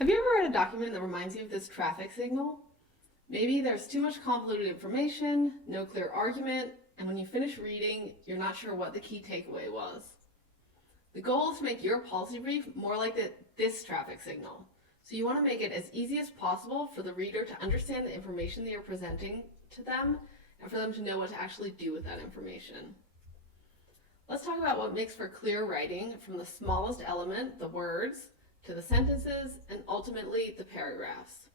Have you ever read a document that reminds you of this traffic signal? Maybe there's too much convoluted information, no clear argument, and when you finish reading, you're not sure what the key takeaway was. The goal is to make your policy brief more like this traffic signal. So you want to make it as easy as possible for the reader to understand the information that you're presenting to them and for them to know what to actually do with that information. Let's talk about what makes for clear writing from the smallest element, the words, to the sentences, and ultimately the paragraphs.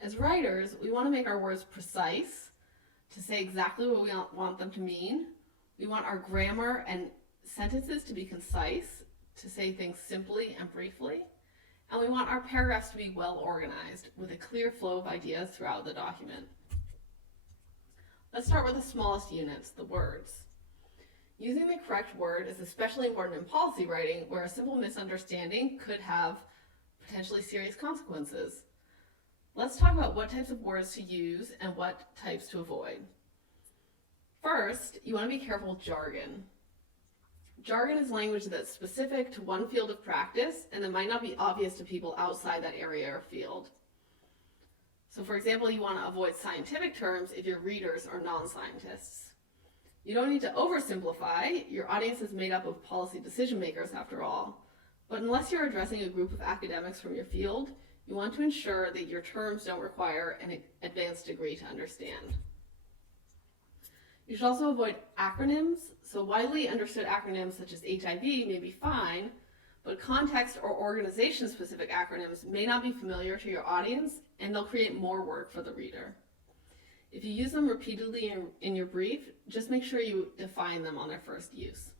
As writers, we want to make our words precise, to say exactly what we want them to mean. We want our grammar and sentences to be concise, to say things simply and briefly. And we want our paragraphs to be well organized, with a clear flow of ideas throughout the document. Let's start with the smallest units, the words. Using the correct word is especially important in policy writing, where a simple misunderstanding could have potentially serious consequences. Let's talk about what types of words to use and what types to avoid. First, you want to be careful with jargon. Jargon is language that's specific to one field of practice and that might not be obvious to people outside that area or field. So for example, you want to avoid scientific terms if your readers are non-scientists. You don't need to oversimplify. Your audience is made up of policy decision makers after all. But unless you're addressing a group of academics from your field, you want to ensure that your terms don't require an advanced degree to understand. You should also avoid acronyms. So widely understood acronyms such as HIV may be fine, but context or organization-specific acronyms may not be familiar to your audience, and they'll create more work for the reader. If you use them repeatedly in your brief, just make sure you define them on their first use.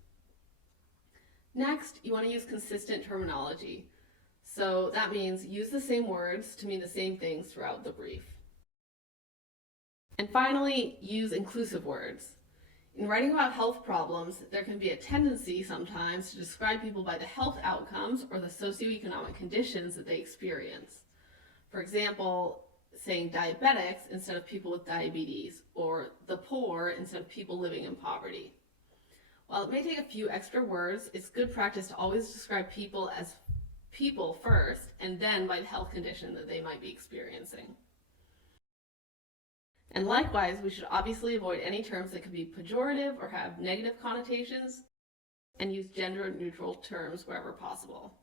Next, you want to use consistent terminology. So that means use the same words to mean the same things throughout the brief. And finally, use inclusive words. In writing about health problems, there can be a tendency sometimes to describe people by the health outcomes or the socioeconomic conditions that they experience. For example, saying diabetics instead of people with diabetes, or the poor instead of people living in poverty. While it may take a few extra words, it's good practice to always describe people as people first, and then by the health condition that they might be experiencing. And likewise, we should obviously avoid any terms that could be pejorative or have negative connotations, and use gender-neutral terms wherever possible.